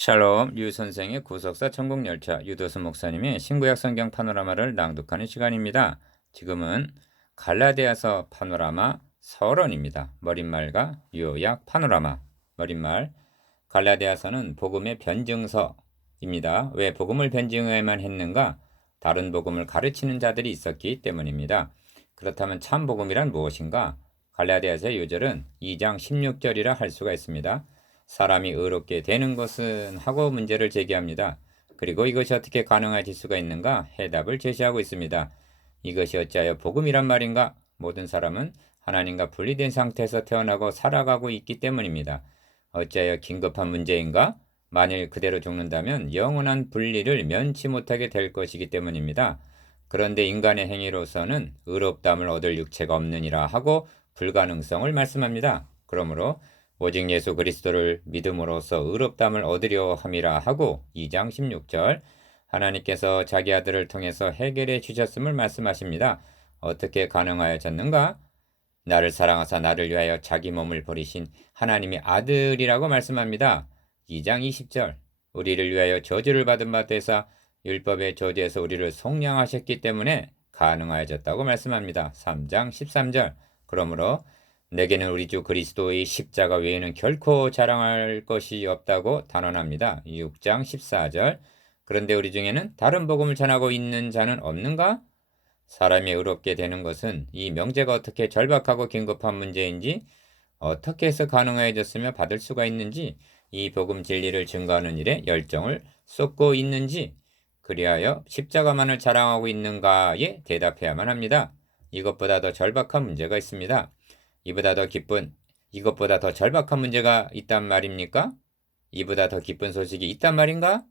샬롬 유 선생의 구속사 천국열차 유도수 목사님의 신구약 성경 파노라마를 낭독하는 시간입니다. 지금은 갈라디아서 파노라마 서론입니다. 머릿말과 요약 파노라마 머릿말. 갈라디아서는 복음의 변증서입니다. 왜 복음을 변증해야만 했는가? 다른 복음을 가르치는 자들이 있었기 때문입니다. 그렇다면 참 복음이란 무엇인가? 갈라디아서의 요절은 2장 16절이라 할 수가 있습니다. 사람이 의롭게 되는 것은 하고 문제를 제기합니다. 그리고 이것이 어떻게 가능해질 수가 있는가? 해답을 제시하고 있습니다. 이것이 어찌하여 복음이란 말인가? 모든 사람은 하나님과 분리된 상태에서 태어나고 살아가고 있기 때문입니다. 어찌하여 긴급한 문제인가? 만일 그대로 죽는다면 영원한 분리를 면치 못하게 될 것이기 때문입니다. 그런데 인간의 행위로서는 의롭다함을 얻을 육체가 없느니라 하고 불가능성을 말씀합니다. 그러므로 오직 예수 그리스도를 믿음으로써 의롭다함을 얻으려 함이라 하고 2장 16절 하나님께서 자기 아들을 통해서 해결해 주셨음을 말씀하십니다. 어떻게 가능하여졌는가? 나를 사랑하사 나를 위하여 자기 몸을 버리신 하나님의 아들이라고 말씀합니다. 2장 20절 우리를 위하여 저주를 받은 바 되사 율법의 저주에서 우리를 속량하셨기 때문에 가능하여졌다고 말씀합니다. 3장 13절 그러므로 내게는 우리 주 그리스도의 십자가 외에는 결코 자랑할 것이 없다고 단언합니다. 6장 14절 그런데 우리 중에는 다른 복음을 전하고 있는 자는 없는가? 사람이 의롭게 되는 것은 이 명제가 어떻게 절박하고 긴급한 문제인지 어떻게 해서 가능해졌으며 받을 수가 있는지 이 복음 진리를 증거하는 일에 열정을 쏟고 있는지 그리하여 십자가만을 자랑하고 있는가에 대답해야만 합니다. 이것보다 더 절박한 문제가 있습니다. 이것보다 더 절박한 문제가 있단 말입니까? 이보다 더 기쁜 소식이 있단 말인가?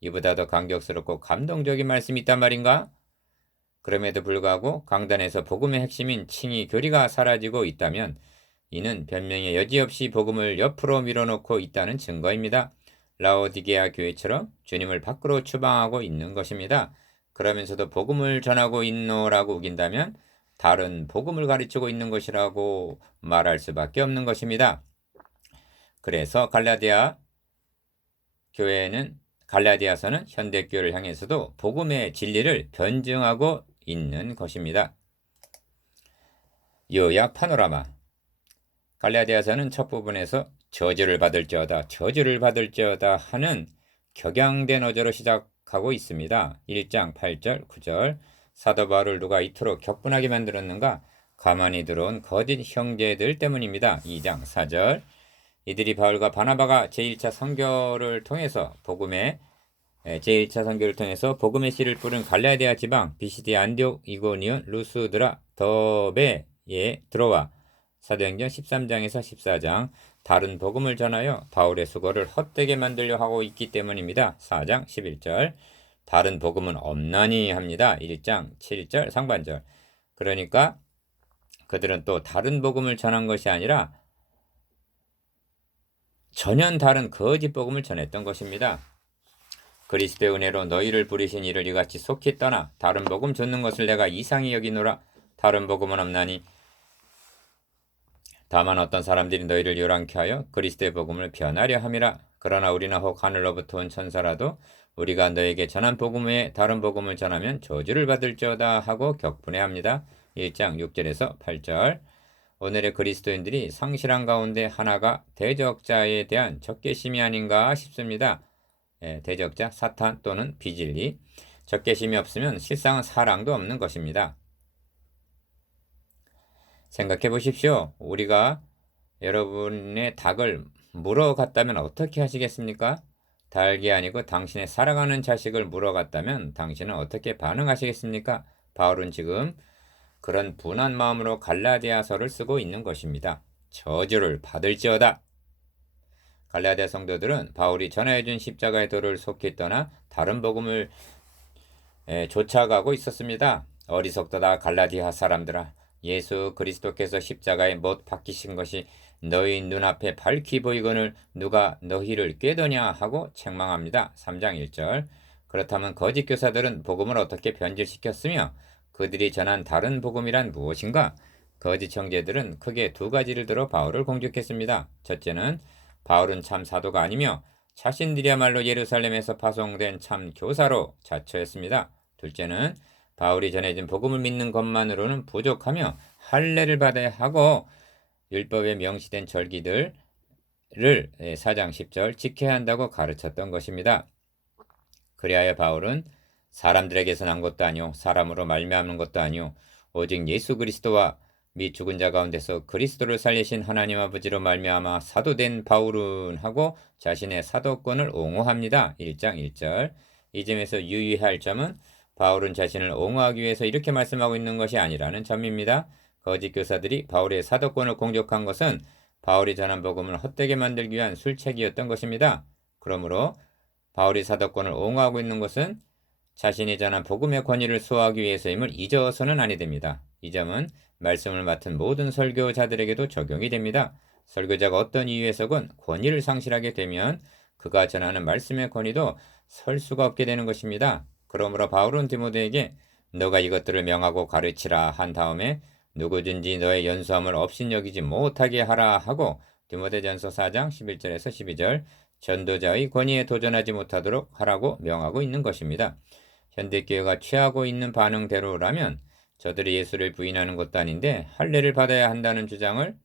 이보다 더 감격스럽고 감동적인 말씀이 있단 말인가? 그럼에도 불구하고 강단에서 복음의 핵심인 칭의 교리가 사라지고 있다면 이는 변명의 여지없이 복음을 옆으로 밀어놓고 있다는 증거입니다. 라오디게아 교회처럼 주님을 밖으로 추방하고 있는 것입니다. 그러면서도 복음을 전하고 있노라고 우긴다면 다른 복음을 가르치고 있는 것이라고 말할 수밖에 없는 것입니다. 그래서 갈라디아서는 현대교회를 향해서도 복음의 진리를 변증하고 있는 것입니다. 요약 파노라마. 갈라디아서는 첫 부분에서 저주를 받을지어다 하는 격양된 어조로 시작하고 있습니다. 1장 8절 9절 사도 바울을 누가 이토록 격분하게 만들었는가? 가만히 들어온 거짓 형제들 때문입니다. 2장 4절 이들이 바울과 바나바가 제1차 선교를 통해서 복음의 씨를 뿌린 갈라디아 지방 비시디아 안디옥 이고니온 루스드라 더베에 들어와 사도행전 13장에서 14장 다른 복음을 전하여 바울의 수고를 헛되게 만들려 하고 있기 때문입니다. 4장 11절 다른 복음은 없나니 합니다. 1장 7절 상반절 그러니까 그들은 또 다른 복음을 전한 것이 아니라 전혀 다른 거짓 복음을 전했던 것입니다. 그리스도의 은혜로 너희를 부르신 이를 이같이 속히 떠나 다른 복음 줬는 것을 내가 이상히 여기노라. 다른 복음은 없나니 다만 어떤 사람들이 너희를 요란케 하여 그리스도의 복음을 변하려 함이라. 그러나 우리나 혹 하늘로부터 온 천사라도 우리가 너에게 전한 복음 외에 다른 복음을 전하면 저주를 받을지어다 하고 격분해합니다. 1장 6절에서 8절 오늘의 그리스도인들이 성실한 가운데 하나가 대적자에 대한 적개심이 아닌가 싶습니다. 대적자, 사탄 또는 비진리. 적개심이 없으면 실상은 사랑도 없는 것입니다. 생각해 보십시오. 우리가 여러분의 닭을 물어갔다면 어떻게 하시겠습니까? 닭이 아니고 당신의 사랑하는 자식을 물어갔다면 당신은 어떻게 반응하시겠습니까? 바울은 지금 그런 분한 마음으로 갈라디아서를 쓰고 있는 것입니다. 저주를 받을지어다. 갈라디아 성도들은 바울이 전해준 십자가의 도를 속히 떠나 다른 복음을 쫓아가고 있었습니다. 어리석도다 갈라디아 사람들아. 예수 그리스도께서 십자가에 못 박히신 것이 너희 눈앞에 밝히 보이거늘 누가 너희를 꾀더냐 하고 책망합니다. 3장 1절 그렇다면 거짓 교사들은 복음을 어떻게 변질시켰으며 그들이 전한 다른 복음이란 무엇인가? 거짓 형제들은 크게 두 가지를 들어 바울을 공격했습니다. 첫째는 바울은 참 사도가 아니며 자신들이야말로 예루살렘에서 파송된 참 교사로 자처했습니다. 둘째는 바울이 전해진 복음을 믿는 것만으로는 부족하며 할례를 받아야 하고 율법에 명시된 절기들을 4장 10절 지켜야 한다고 가르쳤던 것입니다. 그리하여 바울은 사람들에게서 난 것도 아니요 사람으로 말미암는 것도 아니요 오직 예수 그리스도와 및 죽은 자 가운데서 그리스도를 살리신 하나님 아버지로 말미암아 사도된 바울은 하고 자신의 사도권을 옹호합니다. 1장 1절. 이 점에서 유의할 점은 바울은 자신을 옹호하기 위해서 이렇게 말씀하고 있는 것이 아니라는 점입니다. 거짓 교사들이 바울의 사도권을 공격한 것은 바울이 전한 복음을 헛되게 만들기 위한 술책이었던 것입니다. 그러므로 바울이 사도권을 옹호하고 있는 것은 자신이 전한 복음의 권위를 수호하기 위해서임을 잊어서는 아니 됩니다. 이 점은 말씀을 맡은 모든 설교자들에게도 적용이 됩니다. 설교자가 어떤 이유에서건 권위를 상실하게 되면 그가 전하는 말씀의 권위도 설 수가 없게 되는 것입니다. 그러므로 바울은 디모데에게 너가 이것들을 명하고 가르치라 한 다음에 누구든지 너의 연수함을 업신여기지 못하게 하라 하고 디모데전서 4장 11절에서 12절 전도자의 권위에 도전하지 못하도록 하라고 명하고 있는 것입니다. 현대교회가 취하고 있는 반응대로라면 저들이 예수를 부인하는 것도 아닌데 할례를 받아야 한다는 주장을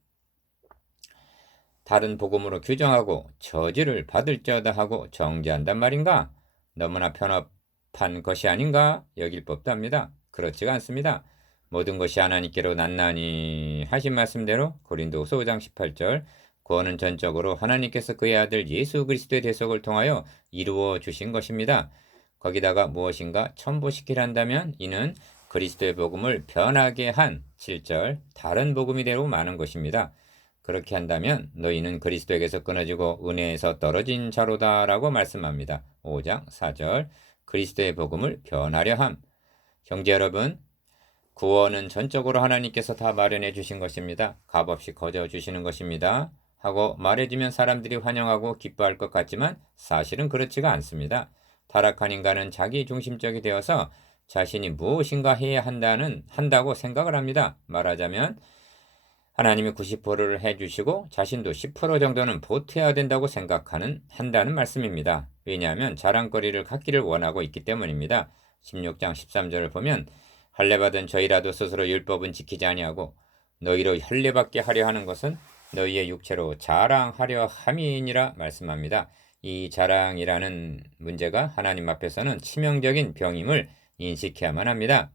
다른 복음으로 규정하고 저주를 받을지어다 하고 정죄한단 말인가? 너무나 편협한 것이 아닌가 여길 법도 합니다. 그렇지가 않습니다. 모든 것이 하나님께로 낫나니 하신 말씀대로 고린도후서 5장 18절 구원은 전적으로 하나님께서 그의 아들 예수 그리스도의 대속을 통하여 이루어 주신 것입니다. 거기다가 무엇인가 첨부시키려 한다면 이는 그리스도의 복음을 변하게 한 7절 다른 복음이 되고 마는 것입니다. 그렇게 한다면 너희는 그리스도에게서 끊어지고 은혜에서 떨어진 자로다 라고 말씀합니다. 5장 4절 그리스도의 복음을 변하려 함. 형제 여러분, 구원은 전적으로 하나님께서 다 마련해 주신 것입니다. 값없이 거저 주시는 것입니다. 하고 말해주면 사람들이 환영하고 기뻐할 것 같지만 사실은 그렇지가 않습니다. 타락한 인간은 자기 중심적이 되어서 자신이 무엇인가 해야 한다고 생각을 합니다. 말하자면 하나님이 90%를 해주시고 자신도 10% 정도는 보태야 된다고 한다는 말씀입니다. 왜냐하면 자랑거리를 갖기를 원하고 있기 때문입니다. 16장 13절을 보면 할례받은 저희라도 스스로 율법은 지키지 아니하고 너희로 할례받게 하려 하는 것은 너희의 육체로 자랑하려 함이니라 말씀합니다. 이 자랑이라는 문제가 하나님 앞에서는 치명적인 병임을 인식해야만 합니다.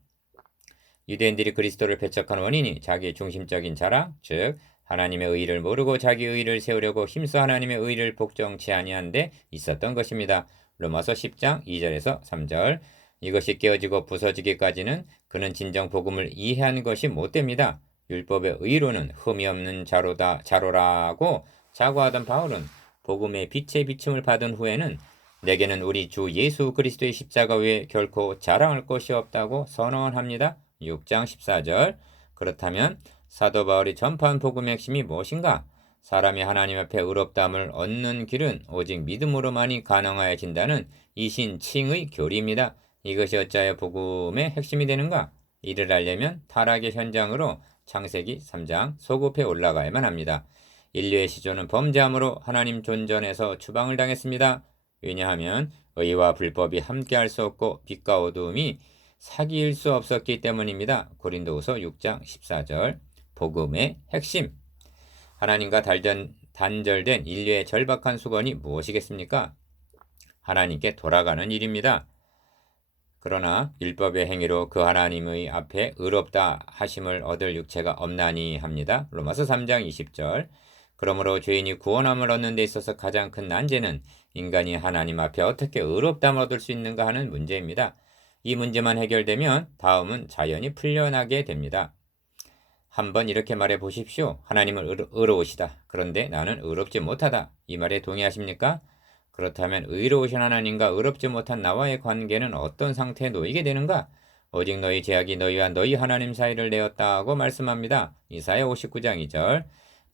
유대인들이 그리스도를 배척한 원인이 자기 중심적인 자랑, 즉 하나님의 의의를 모르고 자기 의의를 세우려고 힘써 하나님의 의의를 복종치 아니한 데 있었던 것입니다. 로마서 10장 2절에서 3절 이것이 깨어지고 부서지기까지는 그는 진정 복음을 이해한 것이 못됩니다. 율법의 의로는 흠이 없는 자로라고 자고하던 바울은 복음의 빛의 비침을 받은 후에는 내게는 우리 주 예수 그리스도의 십자가 외에 결코 자랑할 것이 없다고 선언합니다. 6장 14절 그렇다면 사도 바울이 전파한 복음의 핵심이 무엇인가? 사람이 하나님 앞에 의롭다함을 얻는 길은 오직 믿음으로만이 가능하여진다는 이신칭의 교리입니다. 이것이 어찌하여 복음의 핵심이 되는가? 이를 알려면 타락의 현장으로 창세기 3장 소급해 올라가야만 합니다. 인류의 시조는 범죄함으로 하나님 존전에서 추방을 당했습니다. 왜냐하면 의와 불법이 함께할 수 없고 빛과 어두움이 사귀일 수 없었기 때문입니다. 고린도후서 6장 14절 복음의 핵심 하나님과 단절된 인류의 절박한 수건이 무엇이겠습니까? 하나님께 돌아가는 일입니다. 그러나 율법의 행위로 그 하나님의 앞에 의롭다 하심을 얻을 육체가 없나니 합니다. 로마서 3장 20절 그러므로 죄인이 구원함을 얻는 데 있어서 가장 큰 난제는 인간이 하나님 앞에 어떻게 의롭다함을 얻을 수 있는가 하는 문제입니다. 이 문제만 해결되면 다음은 자연히 풀려나게 됩니다. 한번 이렇게 말해 보십시오. 하나님은 의로우시다. 그런데 나는 의롭지 못하다. 이 말에 동의하십니까? 그렇다면 의로우신 하나님과 의롭지 못한 나와의 관계는 어떤 상태에 놓이게 되는가? 오직 너희 죄악이 너희와 너희 하나님 사이를 내었다고 말씀합니다. 이사야 59장 2절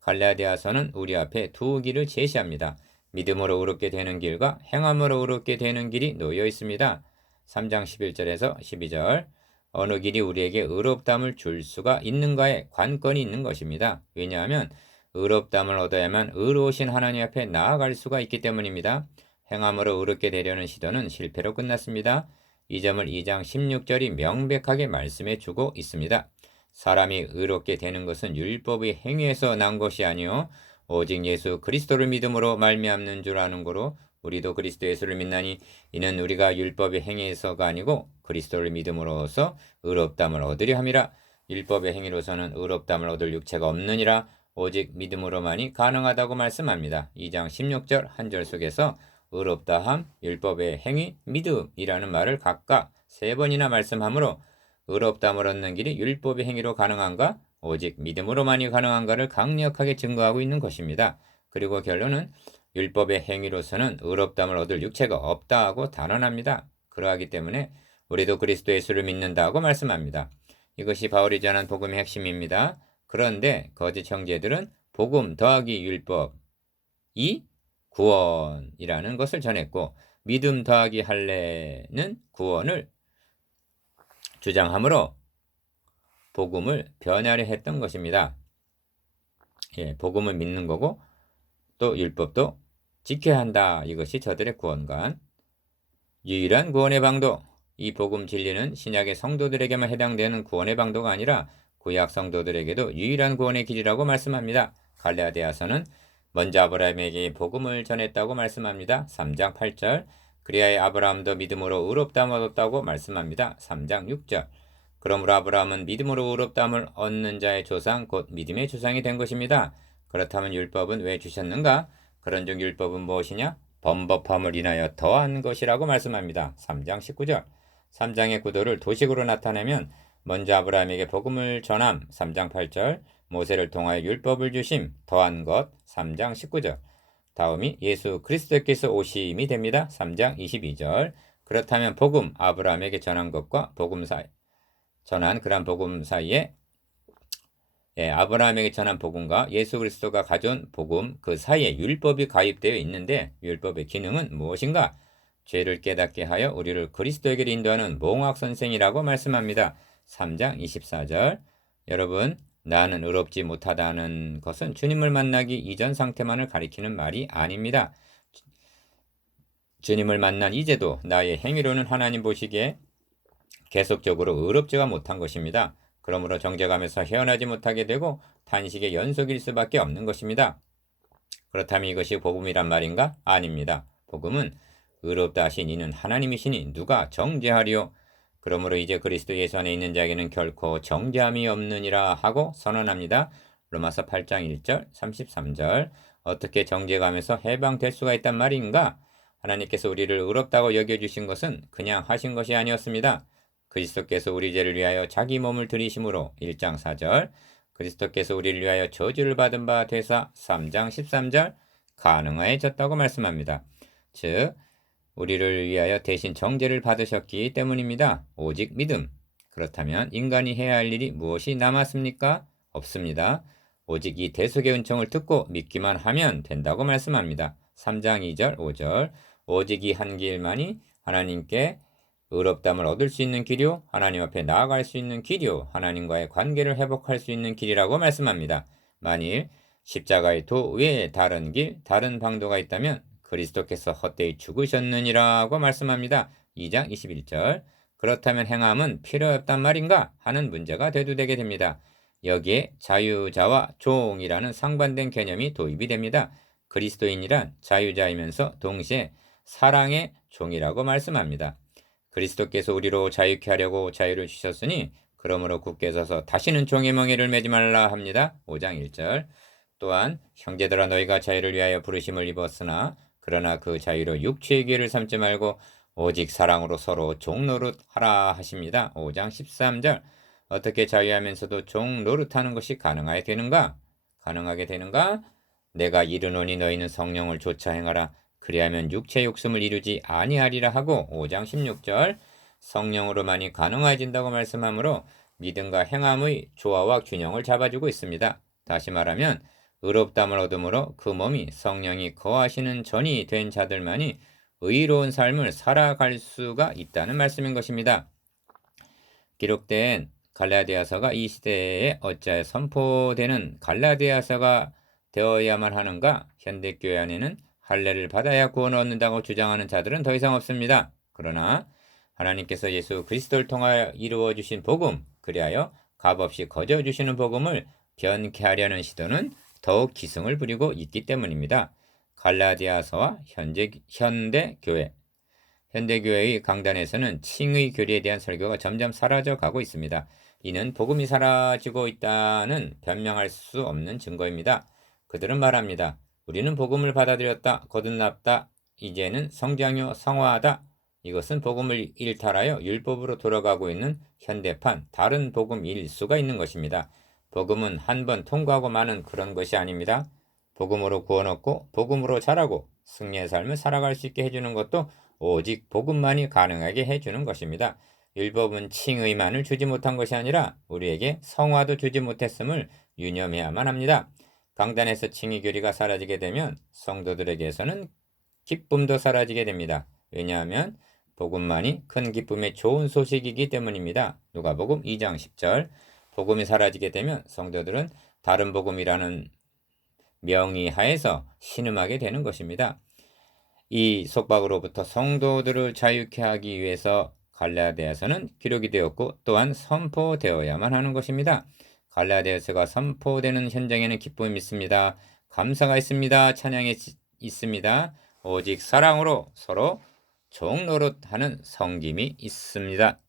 갈라디아서는 우리 앞에 두 길을 제시합니다. 믿음으로 의롭게 되는 길과 행함으로 의롭게 되는 길이 놓여 있습니다. 3장 11절에서 12절 어느 길이 우리에게 의롭다함을 줄 수가 있는가에 관건이 있는 것입니다. 왜냐하면 의롭다함을 얻어야만 의로우신 하나님 앞에 나아갈 수가 있기 때문입니다. 행함으로 의롭게 되려는 시도는 실패로 끝났습니다. 이 점을 2장 16절이 명백하게 말씀해 주고 있습니다. 사람이 의롭게 되는 것은 율법의 행위에서 난 것이 아니요 오직 예수 그리스도를 믿음으로 말미암는 줄 아는 거로 우리도 그리스도 예수를 믿나니 이는 우리가 율법의 행위에서가 아니고 그리스도를 믿음으로써 의롭담을 얻으려 함이라. 율법의 행위로서는 의롭담을 얻을 육체가 없느니라. 오직 믿음으로만이 가능하다고 말씀합니다. 2장 16절 한 절 속에서 의롭다함, 율법의 행위, 믿음이라는 말을 각각 3번이나 말씀하므로 의롭담을 얻는 길이 율법의 행위로 가능한가? 오직 믿음으로만이 가능한가를 강력하게 증거하고 있는 것입니다. 그리고 결론은 율법의 행위로서는 의롭담을 얻을 육체가 없다고 단언합니다. 그러하기 때문에 우리도 그리스도 예수를 믿는다고 말씀합니다. 이것이 바울이 전한 복음의 핵심입니다. 그런데 거짓 형제들은 복음 더하기 율법이 구원이라는 것을 전했고 믿음 더하기 할례는 구원을 주장하므로 복음을 변하려 했던 것입니다. 복음을 믿는 거고 또 율법도 지켜야 한다. 이것이 저들의 구원관. 유일한 구원의 방도. 이 복음 진리는 신약의 성도들에게만 해당되는 구원의 방도가 아니라 구약 성도들에게도 유일한 구원의 길이라고 말씀합니다. 갈라디아서는 먼저 아브라함에게 복음을 전했다고 말씀합니다. 3장 8절. 그리하여 아브라함도 믿음으로 의롭다함을 얻었다고 말씀합니다. 3장 6절. 그러므로 아브라함은 믿음으로 의롭다함을 얻는 자의 조상 곧 믿음의 조상이 된 것입니다. 그렇다면 율법은 왜 주셨는가? 그런즉 율법은 무엇이냐? 범법함을 인하여 더한 것이라고 말씀합니다. 3장 19절. 3장의 구도를 도식으로 나타내면 먼저 아브라함에게 복음을 전함 3장 8절, 모세를 통하여 율법을 주심 더한 것 3장 19절, 다음이 예수 그리스도께서 오심이 됩니다. 3장 22절. 그렇다면 복음 아브라함에게 전한 것과 복음 사이 전한 그런 복음 사이에 아브라함에게 전한 복음과 예수 그리스도가 가져온 복음 그 사이에 율법이 가입되어 있는데 율법의 기능은 무엇인가? 죄를 깨닫게 하여 우리를 그리스도에게 인도하는 몽학 선생이라고 말씀합니다. 3장 24절. 여러분, 나는 의롭지 못하다는 것은 주님을 만나기 이전 상태만을 가리키는 말이 아닙니다. 주님을 만난 이제도 나의 행위로는 하나님 보시기에 계속적으로 의롭지가 못한 것입니다. 그러므로 정죄감에서 헤어나지 못하게 되고 탄식의 연속일 수밖에 없는 것입니다. 그렇다면 이것이 복음이란 말인가? 아닙니다. 복음은 의롭다 하신 이는 하나님이시니 누가 정죄하리요? 그러므로 이제 그리스도 예수 안에 있는 자에게는 결코 정죄함이 없느니라 하고 선언합니다. 로마서 8장 1절 33절. 어떻게 정죄감에서 해방될 수가 있단 말인가? 하나님께서 우리를 의롭다고 여겨주신 것은 그냥 하신 것이 아니었습니다. 그리스도께서 우리 죄를 위하여 자기 몸을 들이심으로 1장 4절, 그리스도께서 우리를 위하여 저주를 받은 바 되사 3장 13절 가능하여졌다고 말씀합니다. 즉 우리를 위하여 대신 정죄를 받으셨기 때문입니다. 오직 믿음. 그렇다면 인간이 해야 할 일이 무엇이 남았습니까? 없습니다. 오직 이 대속의 은총을 듣고 믿기만 하면 된다고 말씀합니다. 3장 2절 5절. 오직 이 한 길만이 하나님께 의롭담을 얻을 수 있는 길이요 하나님 앞에 나아갈 수 있는 길이요 하나님과의 관계를 회복할 수 있는 길이라고 말씀합니다. 만일 십자가의 도 외에 다른 길, 다른 방도가 있다면 그리스도께서 헛되이 죽으셨느니라고 말씀합니다. 2장 21절. 그렇다면 행함은 필요 없단 말인가 하는 문제가 대두되게 됩니다. 여기에 자유자와 종이라는 상반된 개념이 도입이 됩니다. 그리스도인이란 자유자이면서 동시에 사랑의 종이라고 말씀합니다. 그리스도께서 우리로 자유케 하려고 자유를 주셨으니 그러므로 굳게 서서 다시는 종의 멍에를 매지 말라 합니다. 5장 1절. 또한 형제들아 너희가 자유를 위하여 부르심을 입었으나 그러나 그 자유로 육체의 기회를 삼지 말고 오직 사랑으로 서로 종노릇하라 하십니다. 5장 13절. 어떻게 자유하면서도 종노릇하는 것이 가능하게 되는가? 내가 이르노니 너희는 성령을 좇아 행하라. 그리하면 육체 욕심을 이루지 아니하리라 하고 5장 16절. 성령으로만이 가능해진다고 말씀하므로 믿음과 행함의 조화와 균형을 잡아주고 있습니다. 다시 말하면 의롭담을 얻음으로 그 몸이 성령이 거하시는 전이 된 자들만이 의로운 삶을 살아갈 수가 있다는 말씀인 것입니다. 기록된 갈라디아서가 이 시대에 어찌하여 선포되는 갈라디아서가 되어야만 하는가? 현대교회 안에는 할례를 받아야 구원을 얻는다고 주장하는 자들은 더 이상 없습니다. 그러나 하나님께서 예수 그리스도를 통하여 이루어 주신 복음, 그리하여 값없이 거저 주시는 복음을 변케 하려는 시도는 더욱 기승을 부리고 있기 때문입니다. 갈라디아서와 현대교회의 강단에서는 칭의 교리에 대한 설교가 점점 사라져 가고 있습니다. 이는 복음이 사라지고 있다는 변명할 수 없는 증거입니다. 그들은 말합니다. 우리는 복음을 받아들였다, 거듭났다, 이제는 성장요 성화하다. 이것은 복음을 일탈하여 율법으로 돌아가고 있는 현대판 다른 복음일 수가 있는 것입니다. 복음은 한 번 통과하고 마는 그런 것이 아닙니다. 복음으로 구원 얻고 복음으로 자라고 승리의 삶을 살아갈 수 있게 해주는 것도 오직 복음만이 가능하게 해주는 것입니다. 율법은 칭의만을 주지 못한 것이 아니라 우리에게 성화도 주지 못했음을 유념해야만 합니다. 강단에서 칭의 교리가 사라지게 되면 성도들에게서는 기쁨도 사라지게 됩니다. 왜냐하면 복음만이 큰 기쁨의 좋은 소식이기 때문입니다. 누가복음 2장 10절. 복음이 사라지게 되면 성도들은 다른 복음이라는 명의 하에서 신음하게 되는 것입니다. 이 속박으로부터 성도들을 자유케 하기 위해서 갈라디아서는 기록이 되었고 또한 선포되어야만 하는 것입니다. 갈라디아서가 선포되는 현장에는 기쁨이 있습니다. 감사가 있습니다. 찬양이 있습니다. 오직 사랑으로 서로 종노릇하는 성김이 있습니다.